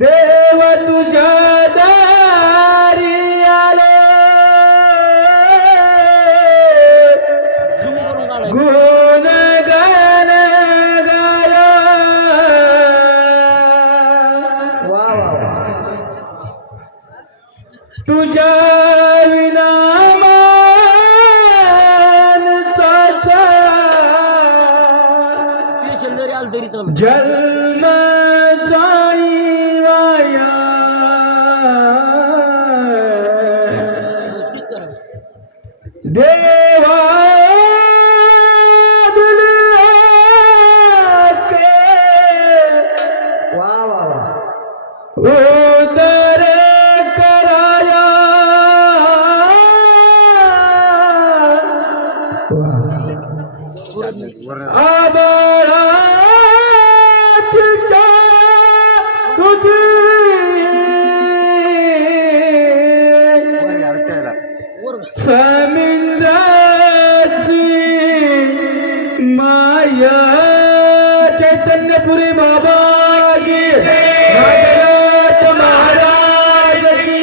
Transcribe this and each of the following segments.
देव तुझ्या दारी आले गुण गान गाया वा वा तुझ्या विना माणसाचा जन्म जाई वाया देवा दिल के वाह वाह उदर कराया आबळा समिंद्राची माया चैतन्यपुरी बाबा की नागराज महाराज की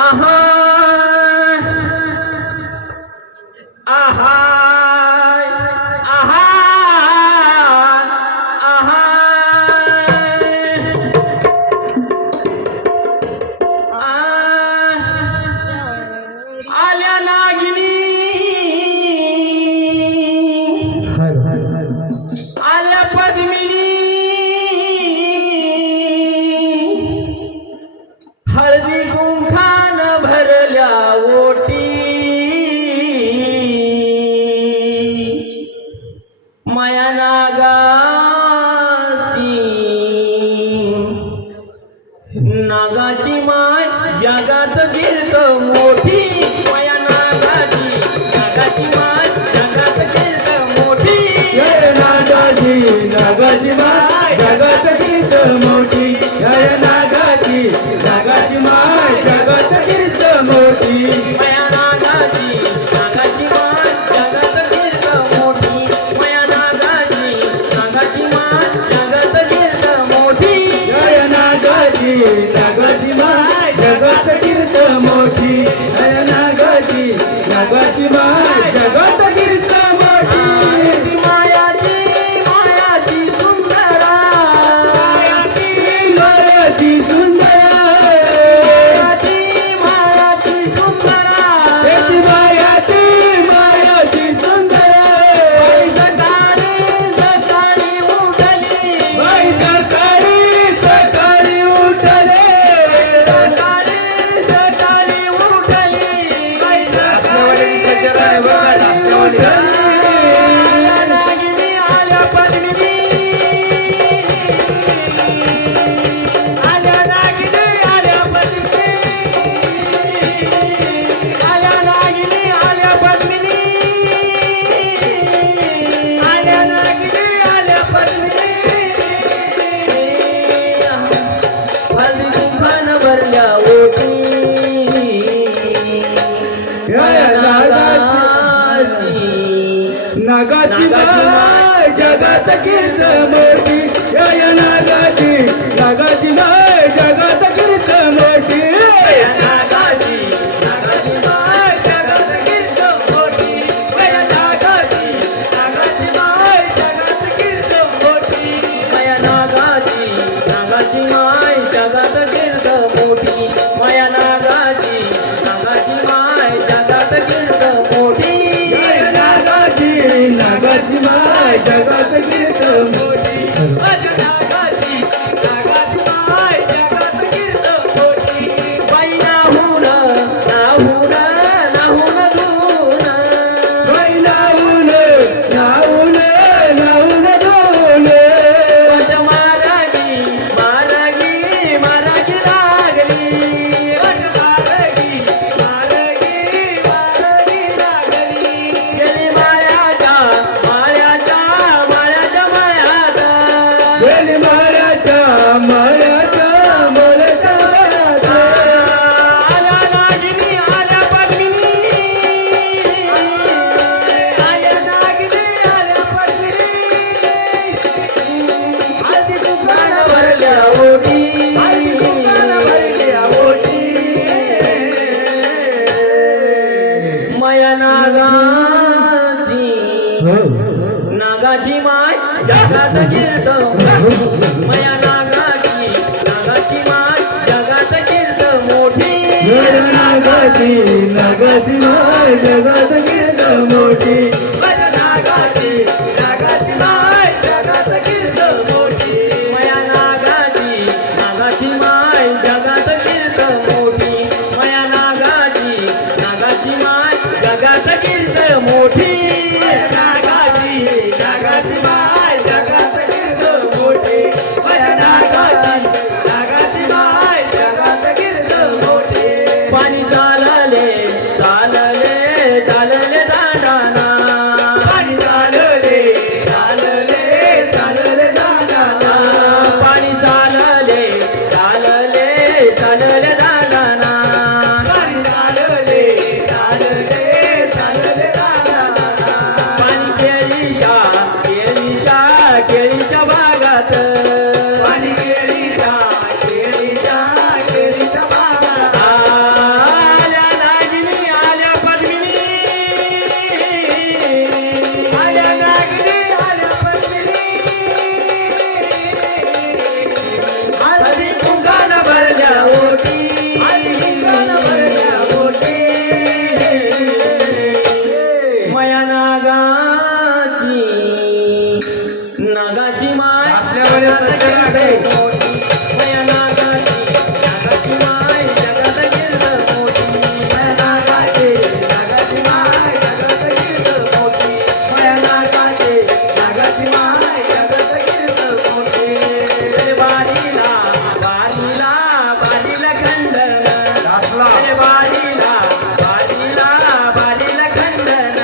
आहा आहा आहा आहा आल्या नागिनी आल्या पद्मिनी हळदी कुंखान भरल्या ओटी माया नागाची माय जगात कीर्त मोठी माया नागाची माय जगात कीर्त मोठी नागाची माय जगात कीर्त मोठी नागाची माय जगात कीर्त मोठी माया नागाची माय जगात कीर्त मोठी माया नागाची माय जगात कीर्त मोठी नागाची माय जगात कीर्त मोठी नागाची माय जगात कीर्त मोठी मायाची सुंदरा मायाची सुंदरा मायाची सुंदरा मायाची सुंदरा सकाळी उठली सकाळी उठले सकाळी उठली नागिनी आल्या पद्मिनी आल्या नागिनी आल्या पद्मिनी आल्या नागिनी आल्या पद्मिनी आल्या नागिनी आल्या पद्मिनी हळदी कुंभान भरल्या ओटी नागाची माय जगात कीर्त मोठी नागाची माय जगात कीर्त मोठी नागाची माय जगात कीर्त जगात कीर्त मया नागाची माय जगात कीर्त मोठी नागाची माय जगात कीर्त मोठी नागाची माय जगात कीर्त मोठी मया नागाची माय जगात कीर्त मोठी मया नागाची माय जगात कीर्त मोठी नागाची माय जगात कीर्त मोठी मया नागाची माय जगात कीर्त मोठी पाणी चालले दांडाना पाणी चालले दांडाना पाणी चालले दांडाना पाणी चालले दांडाना पाणी केळीच्या बागात पाणी केळीच्या बागात आल्या नागिनी आल्या पद्मिनी आल्या नागिनी आल्या पद्मिनी हळदी कुंकानं भरल्या ओटी मया नागाची माय मया नागाची माय जगात कीर्त मोठी मया नागाची माय जगात कीर्त मोठी मया नागाची माय जगात कीर्त मोठी बारीला खंडन बारीला खंडन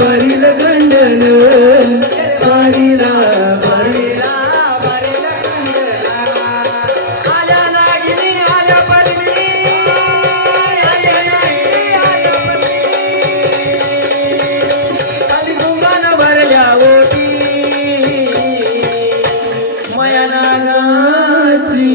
बारीला खंडन बारीला आल्या नागिनी आल्या पद्मिनी हळदी कुंकानं भरल्या ओटी मया नागाची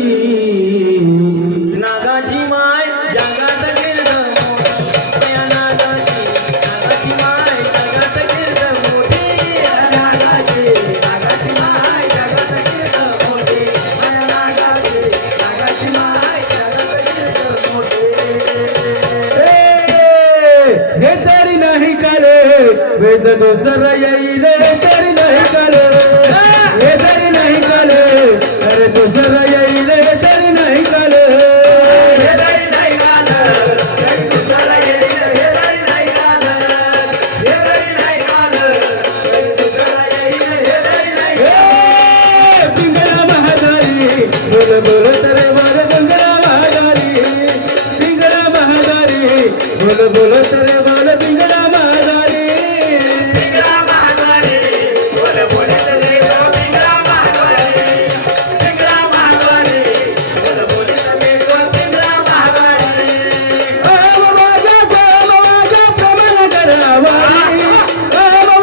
माय जगात कीर्त मोठी मया नागाची माय जगात कीर्त मोठी नागाची माय जगात कीर्त मोठी मया नागाची माय जगात कीर्त मोठी हे तरी नाही काले वेद दोसर येईल हे तरी नाही काले हे तरी नाही काले अरे दोसर येईल हे तरी नाही काले हे तरी नाही गाणं जग दुसरं येईल हे तरी नाही गाणं हे तरी नाही गाणं जग दुसरं येईल हे तरी नाही पिंगळा महादारी बोल बोल तरे बोल पिंगळा महादारी पिंगळा महादारी बोल बोल तरे बोल पिंगळा महादारी पिंगळा महाद्वारे बोल बोल तरे गो पिंगळा महाद्वारे पिंगळा महाद्वारे बोल बोल तरे गो पिंगळा महाद्वारे माझ्या प्रमाण करावारी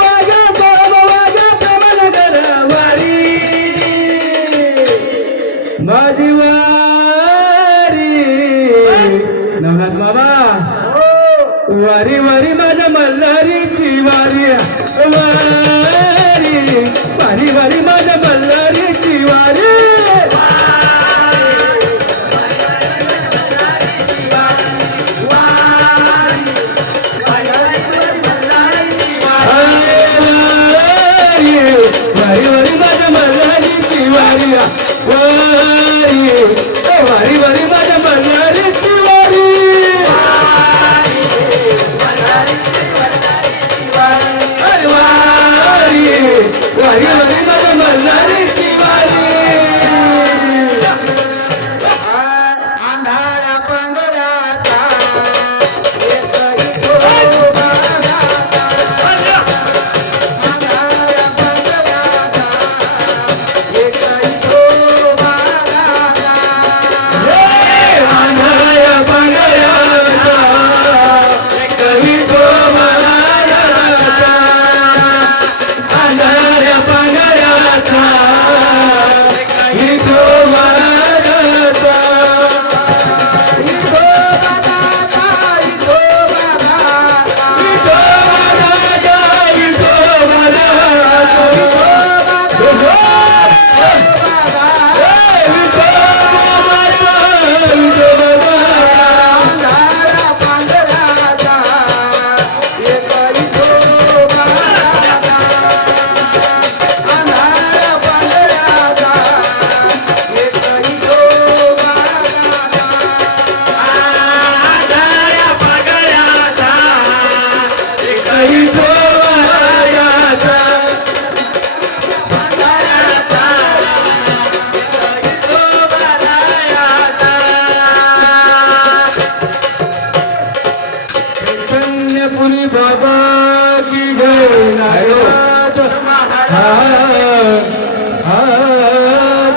माझ्या प्रमाण करावारी माझी वारी नवनाथ बाबा वारी वारी माझ्या मल्हारीची वारी वारी वारी वारी माझ्या मल्हारीची वारी वारी वारी माझ्या मल्हारीची वारी वारी वारी माझ्या मल्हारीची वारी वारी वारी माझ्या मल्हारीची वारी अंधारा पंगलाचा हे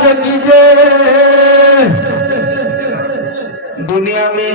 जगी जय दुनिया में